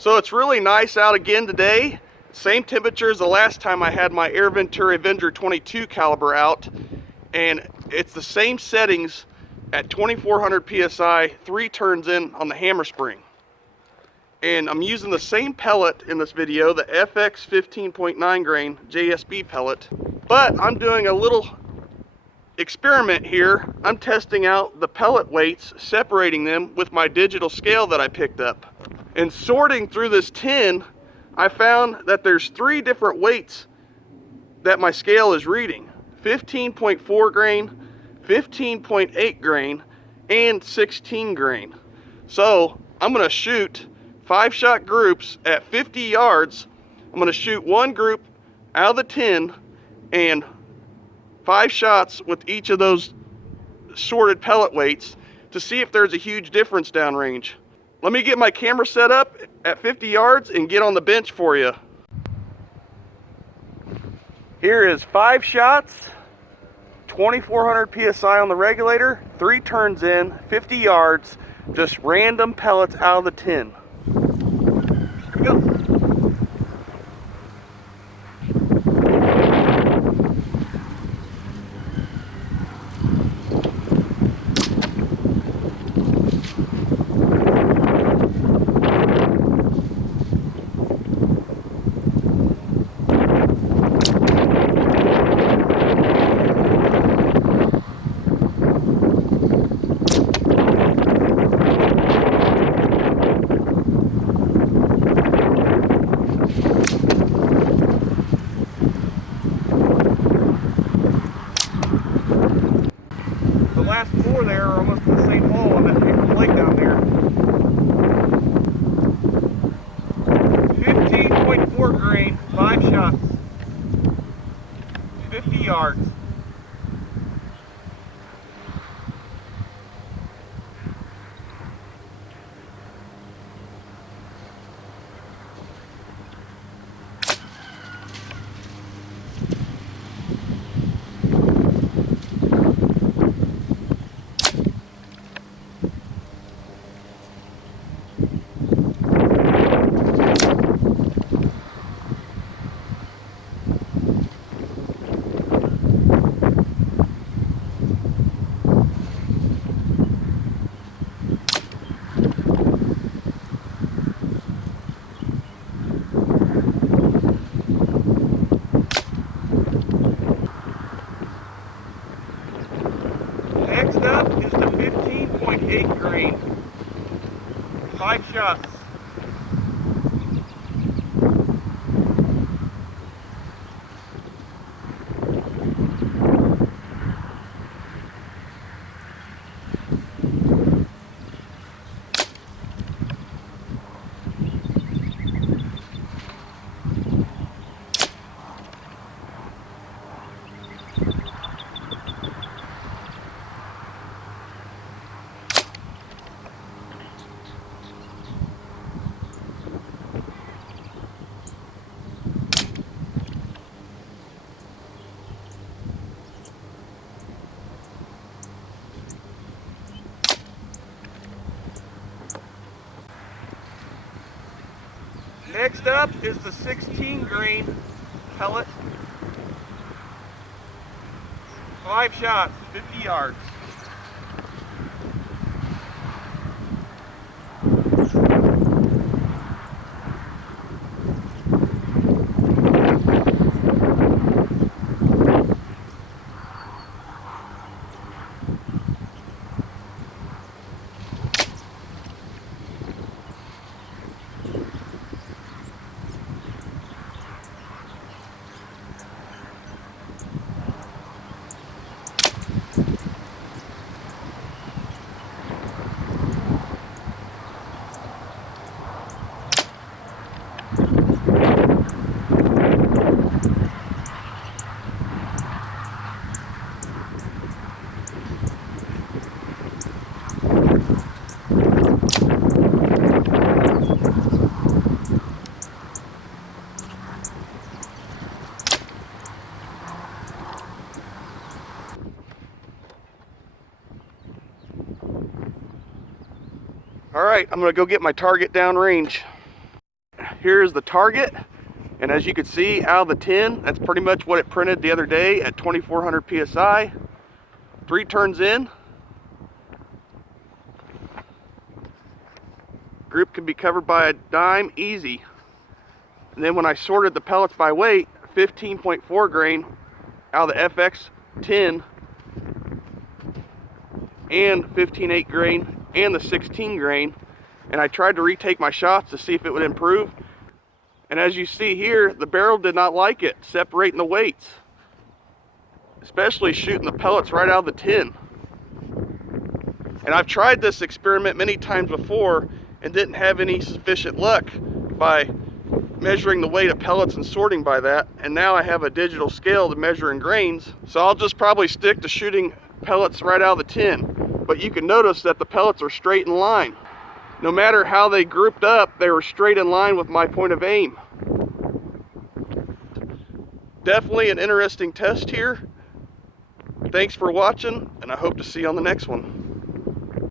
So it's really nice out again today. Same temperature as the last time I had my Air Ventura Avenger 22 caliber out, and it's the same settings at 2400 psi, 3 turns in on the hammer spring. And I'm using the same pellet in this video, the FX 15.9 grain JSB pellet, but I'm doing a little experiment here. I'm testing out the pellet weights, separating them with my digital scale that I picked up. And sorting through this tin, I found that there's 3 different weights that my scale is reading: 15.4 grain, 15.8 grain, and 16 grain. So I'm gonna shoot 5-shot groups at 50 yards. I'm gonna shoot one group out of the tin and 5 shots with each of those sorted pellet weights to see if there's a huge difference downrange. Let me get my camera set up at 50 yards and get on the bench for you. Here is 5 shots, 2400 psi on the regulator, 3 turns in, 50 yards, just random pellets out of the tin. Here we go. The last 4 there are almost in the same hole on that paper plate down there. 15.4 grain, 5 shots, 50 yards. Next up is the 15.8 grain, 5 shots. Next up is the 16 grain pellet, 5 shots, 50 yards. All right, I'm gonna go get my target downrange. here's the target. And as you can see, out of the tin, that's pretty much what it printed the other day at 2400 PSI. 3 turns in. Group can be covered by a dime, easy. And then when I sorted the pellets by weight, 15.4 grain out of the FX tin, and 15.8 grain, and the 16 grain. And I tried to retake my shots to see if it would improve. And as you see here, the barrel did not like it, separating the weights. Especially shooting the pellets right out of the tin. And I've tried this experiment many times before and didn't have any sufficient luck by measuring the weight of pellets and sorting by that. And now I have a digital scale to measure in grains. So I'll just probably stick to shooting pellets right out of the tin. But you can notice that the pellets are straight in line. No matter how they grouped up, they were straight in line with my point of aim. Definitely an interesting test here. Thanks for watching, and I hope to see you on the next one.